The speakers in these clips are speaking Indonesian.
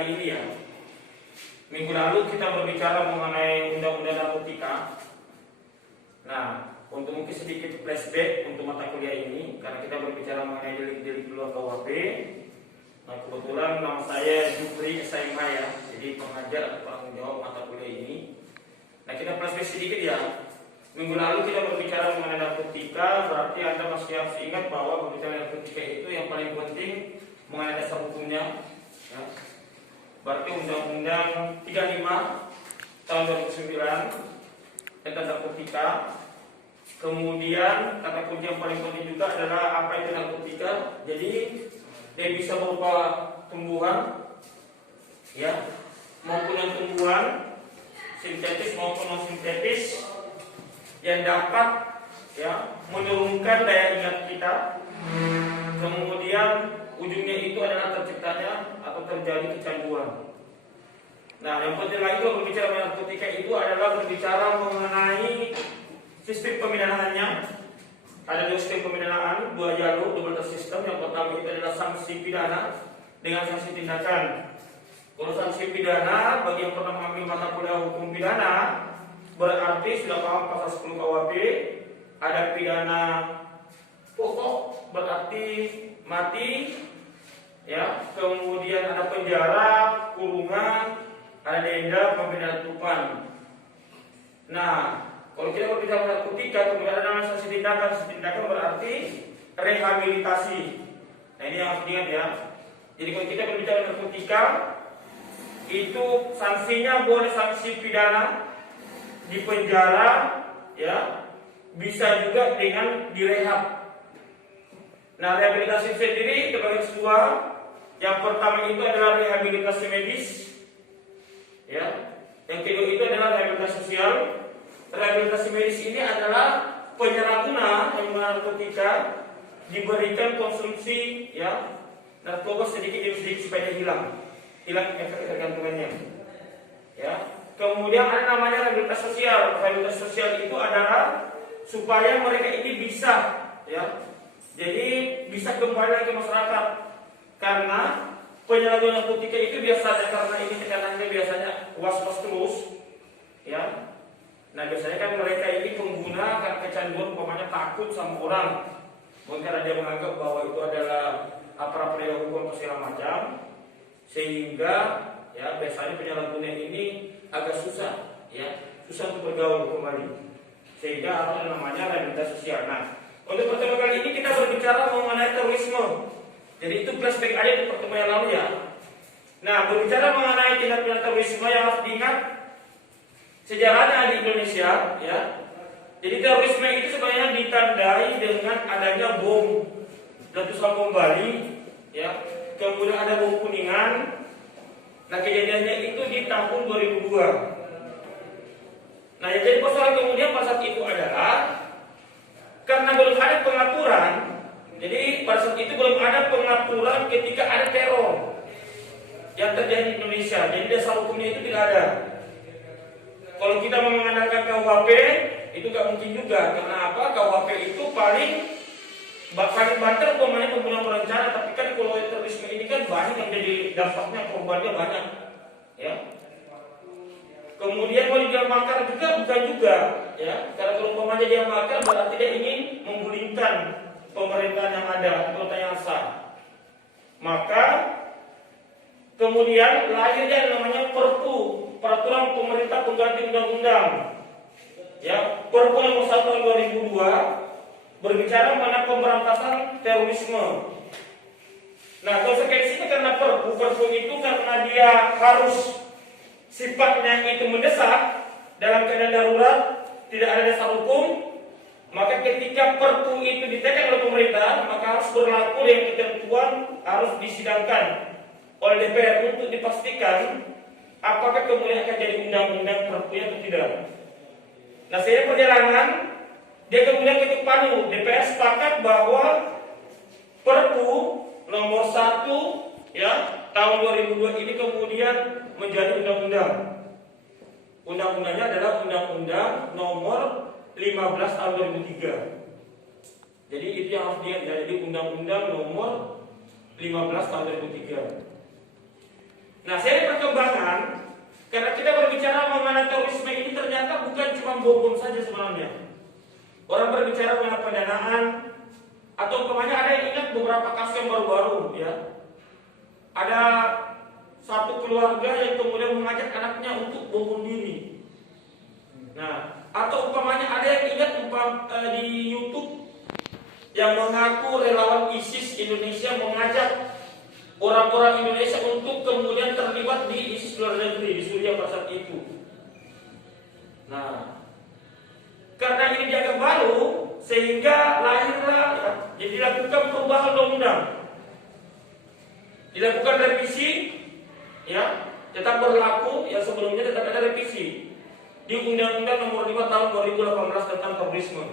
kali ini ya. Minggu lalu kita berbicara mengenai undang-undang narkotika. Nah, untuk mungkin sedikit flashback untuk mata kuliah ini, karena kita berbicara mengenai delik-delik luar KUHP. Nah, kebetulan nama saya Jupri SMH ya, jadi pengajar atau penanggung jawab mata kuliah ini. Nah, kita flashback sedikit ya. Minggu lalu kita berbicara mengenai narkotika, berarti Anda masih harus ingat bahwa berbicara narkotika itu yang paling penting mengenai dasar hukumnya. Ya. Berarti Undang-Undang 35 tahun 2009 tentang narkotika. Kemudian kata kunci yang paling penting juga adalah apa itu narkotika. Jadi dia bisa berupa tumbuhan, ya, maupun non tumbuhan, sintetis maupun non sintetis, yang dapat ya menurunkan daya ingat kita. Kemudian ujungnya itu adalah terciptanya atau terjadi kecanduan. Nah, yang penting lagi kalau berbicara mengenai narkotika itu adalah berbicara mengenai sistem pemidanaannya. Ada dua sistem pemidanaan, dua jalur, double system. Yang pertama itu adalah sanksi pidana dengan sanksi tindakan. Kalau sanksi pidana, bagi yang pernah mengambil mata kuliah hukum pidana, berarti sudah paham pasal 10 KUHP. Ada pidana pokok, berarti mati, ya. Kemudian ada penjara, kurungan, ada denda, pembinaan tupan. Nah, kalau kita berbicara narkotika, kemudian ada namanya sanksi tindakan. Sanksi tindakan berarti rehabilitasi. Nah, ini yang harus diingat ya. Jadi kalau kita berbicara narkotika, itu sanksinya boleh sanksi pidana, di penjara, ya, bisa juga dengan direhab. Nah, rehabilitasi sendiri terbagi dua. Yang pertama itu adalah rehabilitasi medis, ya. Yang kedua itu adalah rehabilitasi sosial. Rehabilitasi medis ini adalah penyalahguna yang menggunakan narkotika diberikan konsumsi, ya, narkoba sedikit demi sedikit supaya dia hilang efek ketergantungannya, ya. Kemudian ada namanya rehabilitasi sosial. Rehabilitasi sosial itu adalah supaya mereka ini bisa, ya, jadi bisa kembali lagi ke masyarakat. Karena penyalahgunaan narkotika itu biasanya, karena ini tekanannya biasanya was-was terus, ya. Nah, biasanya kan mereka ini pengguna karena kecanduan, umpamanya takut sama orang, mungkin karena dia menganggap bahwa itu adalah aparat penegak hukum atau segala macam, sehingga ya biasanya penyalahguna ini agak susah, ya, susah untuk bergaul kembali, sehingga ada namanya rehabilitasi sosial. Nah, untuk pertemuan kali ini kita berbicara mengenai terorisme. Jadi itu flashback aja di pertemuan yang lalu ya. Nah, berbicara mengenai tindak pidana terorisme yang harus diingat sejarahnya di Indonesia, ya. Jadi terorisme itu sebenarnya ditandai dengan adanya bom letusan bom Bali, ya. Kemudian ada bom Kuningan. Nah, kejadiannya itu di tahun 2002. Nah, yang jadi persoalan kemudian pada saat itu adalah karena belum ada pengaturan. Jadi pada saat itu belum ada pengaturan ketika ada teror yang terjadi di Indonesia. Jadi dasar hukumnya itu tidak ada. Kalau kita mengandalkan KUHP itu gak mungkin juga. Karena apa? KUHP itu paling banter umpamanya pembunuhan berencana. Tapi kan kalau terorisme ini kan banyak yang jadi dampaknya, korbannya banyak, ya. Kemudian kalau dia makar juga bukan juga, ya. Karena kalau umpamanya dia makar berarti dia ingin menggulingkan pemerintahan yang ada, pemerintahan yang sah. Maka kemudian lahirnya yang namanya Perpu, Peraturan Pemerintah Pengganti Undang-Undang, ya, Perpu nomor 1 tahun 2002 berbicara mengenai pemberantasan terorisme. Nah, konsekuensinya karena Perpu itu karena dia harus sifatnya itu mendesak dalam keadaan darurat, tidak ada dasar hukum, maka ketika Perpu itu ditekan oleh pemerintah, maka harus berlaku dengan ketentuan, harus disidangkan oleh DPR untuk dipastikan apakah kemudian akan jadi undang-undang Perpunya atau tidak. Nah, saya perjalanan, dia kemudian ketuk palu, DPR sepakat bahwa Perpu nomor 1 ya tahun 2002 ini kemudian menjadi undang-undang. Undang-undangnya adalah Undang-Undang nomor 15 tahun 2003. Jadi itu yang harus diingat, jadi Undang-Undang nomor 15 tahun 2003. Nah, seiring perkembangan, karena kita berbicara mengenai terorisme ini ternyata bukan cuma bom saja sebenarnya. Orang berbicara mengenai pendanaan, atau umpamanya ada yang ingat beberapa kasus yang baru-baru ya. Ada satu keluarga yang kemudian mengajak anaknya untuk bom bunuh diri. Nah, atau umpamanya ada yang ingat di YouTube yang mengaku relawan ISIS Indonesia mengajak orang-orang Indonesia untuk kemudian terlibat di ISIS luar negeri di Suriah pada saat itu. Nah, karena ini dianggap baru, sehingga lahirlah ya, jadi dilakukan perubahan undang-undang, dilakukan revisi, ya, tetap berlaku, yang sebelumnya tetap ada revisi di Undang-Undang Nomor 5 Tahun 2018 tentang terorisme.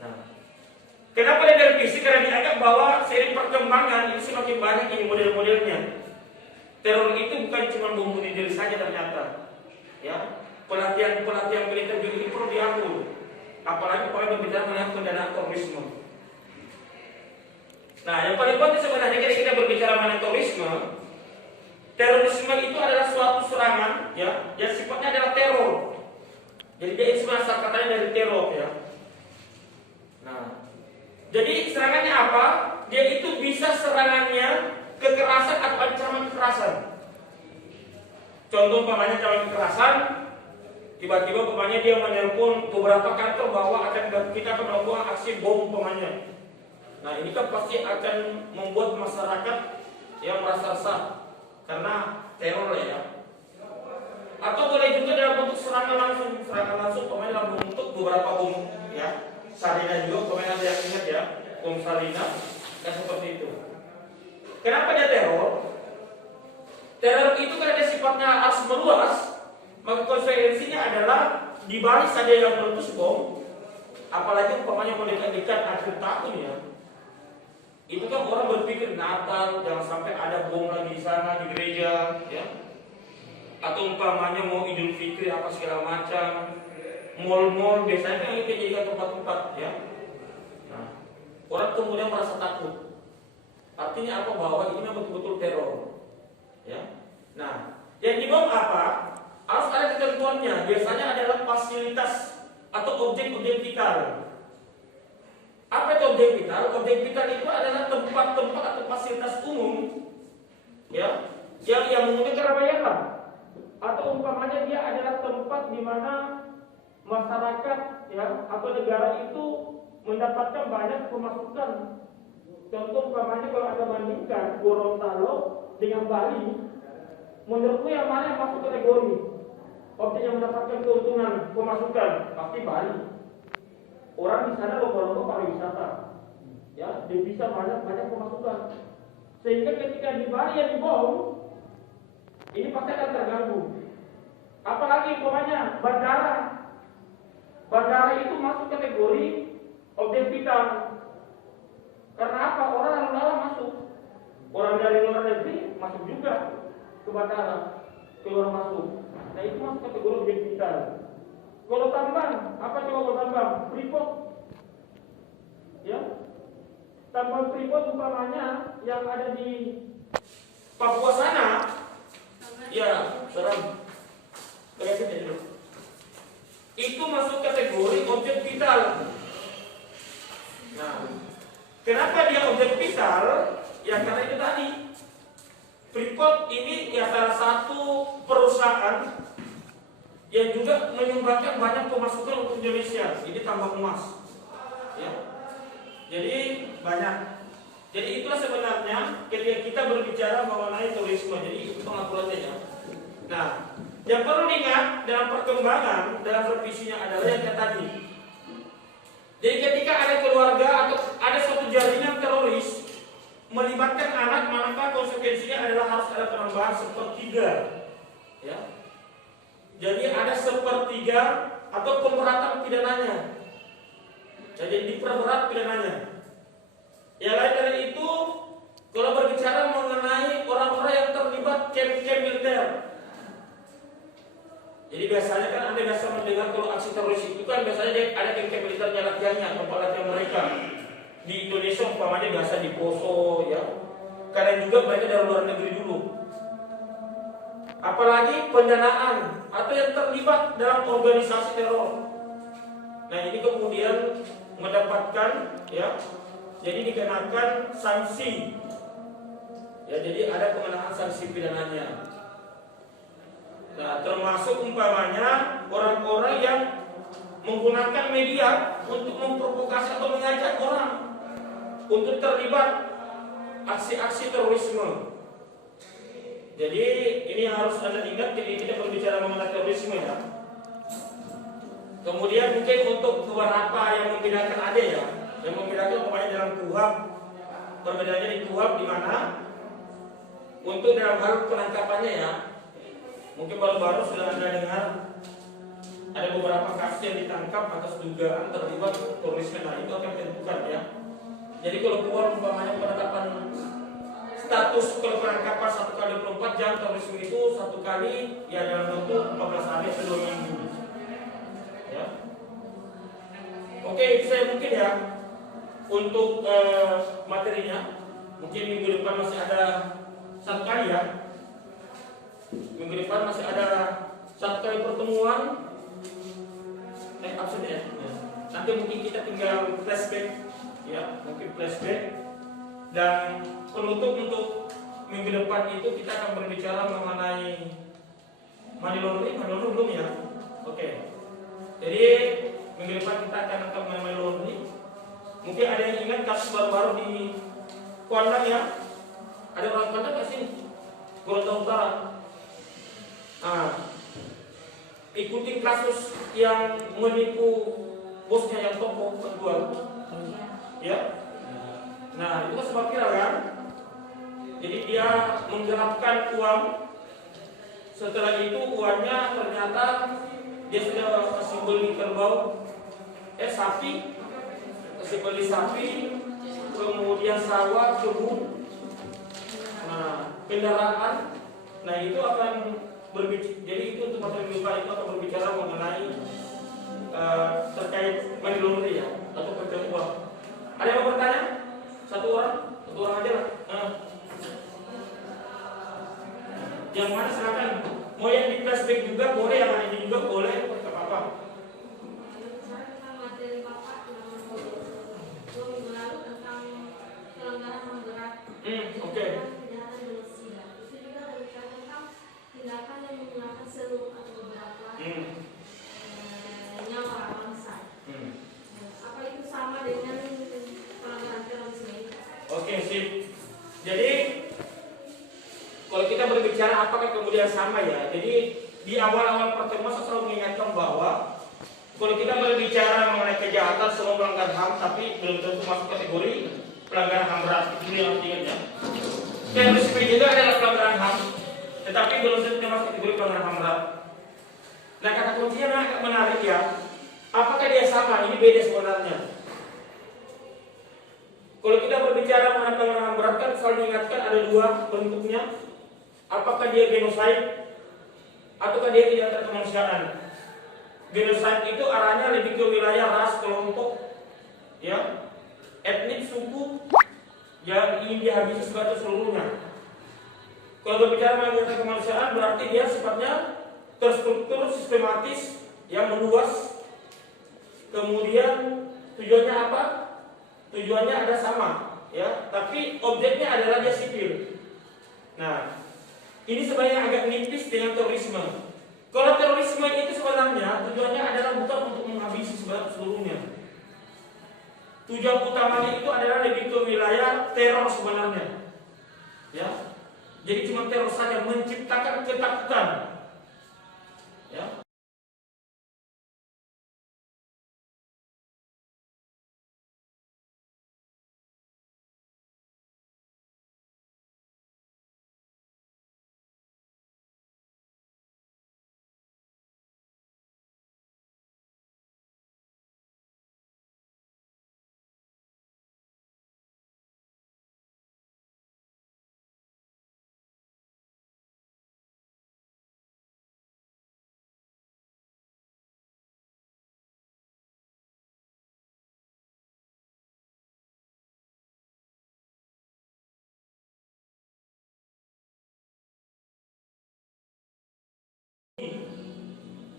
Nah, kenapa dia direvisi? Karena dianggap bahwa seiring perkembangan ini semakin banyak ini model-modelnya. Teror itu bukan cuma bom bunuh diri saja ternyata, ya. Pelatihan militer juga ini perlu diambil, apalagi kalau berbicara mengenai pendanaan terorisme. Nah, yang paling penting sebenarnya ketika kita berbicara mengenai terorisme itu adalah suatu serangan, ya, yang sifatnya adalah teror. Jadi dia asal katanya dari teror, ya. Nah, jadi serangannya apa? Dia itu bisa serangannya kekerasan atau ancaman kekerasan. Contoh umpamanya ancaman kekerasan, tiba-tiba umpamanya dia menelpon beberapa kantor bahwa kita akan melakukan aksi bom umpamanya. Nah, ini kan pasti akan membuat masyarakat yang merasa resah karena teror ya. Atau boleh juga dalam bentuk serangan langsung umpamanya dalam bentuk beberapa bom ya. Sarina juga umpamanya ada yang ingat ya, bom Sarina dan seperti itu. Kenapa dia teror? Teror itu karena dia sifatnya harus meluas. Maka konsekuensinya adalah di balik saja yang meletus bom, apalagi umpamanya mau dekat-dekat akhir tahun ya, itu kan orang berpikir Natal jangan sampai ada bom lagi di sana di gereja, ya. Atau umpamanya mau Idul Fitri apa segala macam, mal-mal biasanya kan itu dijadikan tempat-tempat ya. Nah, orang kemudian merasa takut. Artinya apa? Bahwa ini memang betul-betul teror, ya. Nah, yang dibom apa? Harus ada ketentuannya. Biasanya adalah fasilitas atau objek-objek vital. Apa itu objek vital? Objek vital itu adalah tempat-tempat atau fasilitas umum, ya, yang memungkinkan keramaian. Atau umpamanya dia adalah tempat di mana masyarakat, ya, atau negara itu mendapatkan banyak pemasukan. Contoh umpamanya kalau Anda bandingkan Gorontalo dengan Bali, menurutmu yang mana yang masuk kategori objek yang mendapatkan keuntungan pemasukan? Pasti Bali. Orang di sana lomba-lomba pariwisata, ya, dia bisa banyak pemasukan. Sehingga ketika di Bali yang dibom, ini pasti akan terganggu. Apalagi umpamanya bandara itu masuk kategori objek vital. Karena apa? Orang lalu-lalang masuk. Orang dari luar negeri masuk juga ke bandara, keluar masuk. Nah, itu masuk kategori objek vital. Kalau tambang, apa coba kalau tambang? Freeport, ya. Tambang Freeport umpamanya yang ada di Papua sana, ya, serem. Lihat dulu. Itu masuk kategori objek vital. Nah, kenapa dia objek vital? Ya karena itu tadi. Freeport ini ya salah satu perusahaan yang juga menyumbangkan banyak pemasukan untuk Indonesia. Ini tambang emas, ya. Jadi banyak. Jadi itulah sebenarnya ketika kita berbicara mengenai terorisme. Jadi itu pengakuannya. Nah, yang perlu diingat dalam perkembangan dalam revisinya adalah yang tadi. Jadi ketika ada keluarga atau ada suatu jaringan teroris melibatkan anak, maka konsekuensinya adalah harus ada penambahan 1/3, ya. Jadi ada 1/3 atau pemberatan pidananya. Jadi diperberat pidananya. Yang lain dari itu, kalau berbicara mengenai orang-orang yang terlibat camp-camp militer. Jadi biasanya kan Anda biasa mendengar kalau aksi teroris itu kan biasanya ada camp-camp militernya latihannya, tempat latihan mereka. Di Indonesia umpamanya biasa di Poso, ya. Karena juga mereka dari luar negeri dulu. apalagi pendanaan atau yang terlibat dalam organisasi teror. Nah, ini kemudian mendapatkan ya, jadi dikenakan sanksi. Ya, jadi ada pengenaan sanksi pidananya. Nah, termasuk umpamanya orang-orang yang menggunakan media untuk memprovokasi atau mengajak orang untuk terlibat aksi-aksi terorisme. Jadi ini harus Anda ingat ketika kita berbicara mengenai terorisme ya. Kemudian mungkin untuk beberapa yang membedakan ada ya, yang membedakan umpamanya dalam KUHP, perbedaannya di KUHP di mana untuk dalam hal penangkapannya ya, mungkin baru-baru sudah Anda dengar ada beberapa kasus yang ditangkap atas dugaan terlibat terorisme. Nah, itu akan ditentukan ya. Jadi kalau keluar umpamanya penetapan status kalau penangkapan 1 kali 24 jam, terorisme itu 1 kali ya dalam bentuk 14 hari atau 2 minggu. Ya. Oke, itu saya mungkin ya untuk materinya. Mungkin minggu depan masih ada 1 kali ya. Minggu depan masih ada 1 kali pertemuan. Absen ya. Nanti mungkin kita tinggal flashback ya, mungkin flashback. Dan penutup untuk minggu depan itu kita akan berbicara mengenai money laundering belum ya? Oke. Jadi minggu depan kita akan angkat mengenai money laundering. Mungkin ada yang ingat kasus baru-baru di Kuantan ya? Ada orang Kuantan nggak sih? Gorontalo Utara. Nah, ikuti kasus yang menipu bosnya yang toko penjual, ya. Nah, itu kan sempat viral kan? Jadi dia menggelapkan uang. Setelah itu uangnya ternyata dia sudah kasih beli kerbau, sapi, kasih beli sapi, kemudian sawah, kebun, nah kendaraan. Nah, itu akan berbicara. Jadi itu untuk materi lupa itu akan berbicara mengenai terkait money laundering ya, atau pencucian uang. Ada yang mau bertanya? Satu orang aja lah. Yang mana silakan. Mau yang di flashback juga boleh, yang ini juga boleh, tidak apa-apa. Oke. Tindakan yang menggunakan seluruh atau beberapa nyawa bangsa. Apa itu sama dengan pelanggaran terorisme? Oke, sip. Jadi kalau kita berbicara apakah kemudian sama ya. Jadi di awal-awal pertemuan saya selalu mengingatkan bahwa kalau kita berbicara mengenai kejahatan semua melanggar HAM, tapi belum tentu masuk kategori pelanggaran HAM berat. Itu yang penting ya. Terorisme juga adalah pelanggaran HAM, tetapi belum tentu masuk kategori pelanggaran HAM berat. Nah, kata kuncinya agak menarik ya. Apakah dia sama? Ini beda sebenarnya. Kalau kita berbicara mengenai pelanggaran HAM berat kan selalu diingatkan ada 2 bentuknya. Apakah dia genosid ataukah dia kejahatan kemanusiaan? Genosid itu arahnya lebih ke wilayah ras, kelompok, ya, etnik, suku yang ingin dihabisi seluruhnya. Kalau berbicara mengenai kejahatan kemanusiaan berarti dia sifatnya terstruktur, sistematis, yang meluas. Kemudian tujuannya apa? Tujuannya ada sama, ya, tapi objeknya adalah dia sipil. Nah, ini sebenarnya agak nipis dengan terorisme. Kalau terorisme itu sebenarnya tujuannya adalah bukan untuk menghabisi seluruhnya. Tujuan utamanya itu adalah lebih ke wilayah teror sebenarnya, ya. Jadi cuma teror saja, menciptakan ketakutan, ya.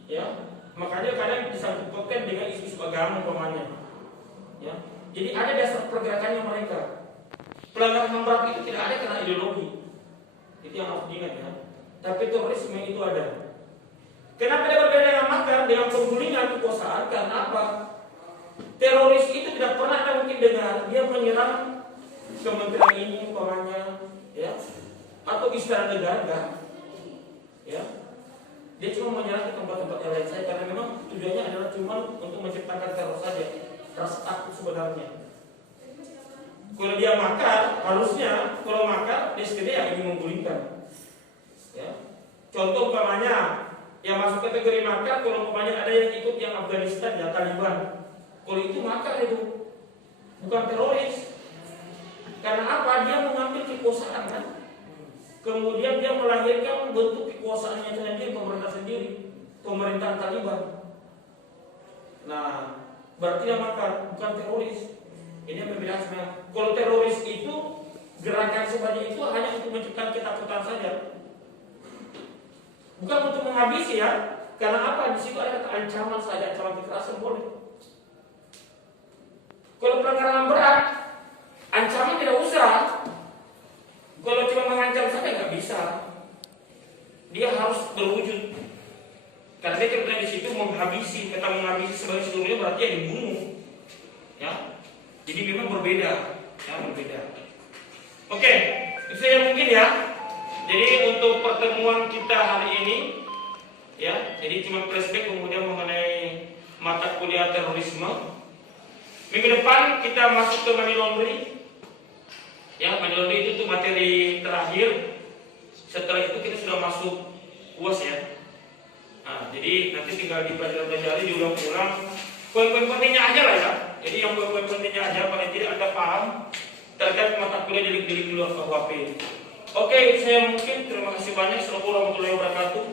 Ya, makanya kadang disangkut-pautkan dengan isu-isu agama umpamanya. Ya, jadi ada dasar pergerakannya mereka. Pelanggaran HAM berat itu tidak ada karena ideologi. Itu yang harus diingat ya. Tapi terorisme itu ada. Kenapa dia berbeda dengan makar, dengan penggulingan kekuasaan? Karena apa? Teroris itu tidak pernah ada mungkin dengar dia menyerang kementerian ini umpamanya, ya, atau istana negara, ya. Dia cuma menyerang ke tempat-tempat yang lain saja karena memang tujuannya adalah cuma untuk menciptakan teror saja, rasa takut sebenarnya. Kalau dia makar, harusnya kalau makar dia sekedar ingin menggulingkan. Ya. Contoh umpamanya yang masuk kategori makar, kalau umpamanya ada yang ikut yang Afghanistan ya Taliban, kalau itu makar itu bukan teroris. Karena apa? Dia mengambil kekuasaan kan. Kemudian dia melahirkan bentuk kekuasaannya sendiri, pemerintah sendiri, pemerintahan Taliban. Nah, berarti dia makar, bukan teroris. Ini yang berbeda sebenarnya. Kalau teroris itu gerakan sebanyak itu hanya untuk menciptakan ketakutan saja, bukan untuk menghabisi ya. Karena apa? Di situ ada kata ancaman saja, ancaman kekerasan boleh. Kalau pelanggaran berat, ancaman tidak usah. Kalau cuma mengancam saja nggak bisa. Dia harus berwujud. Karena dia terkena di situ menghabisi, kata menghabisi sebagai seluruhnya berarti yang dibunuh. Ya. Jadi memang berbeda, ya berbeda. Oke, itu yang mungkin ya. Jadi untuk pertemuan kita hari ini, ya, jadi cuma flashback kemudian mengenai mata kuliah terorisme. Minggu depan kita masuk ke money laundry. Ya, money laundry itu materi terakhir. Setelah itu kita sudah masuk UAS ya. Nah, jadi nanti tinggal dipelajari diulang-ulang. Poin-poin pentingnya aja lah ya. Jadi yang poin-poin pentingnya aja, paling tidak Anda paham terkait mata kuliah delik-delik di luar KUHP. Oke, saya mungkin terima kasih banyak. Assalamualaikum warahmatullahi wabarakatuh.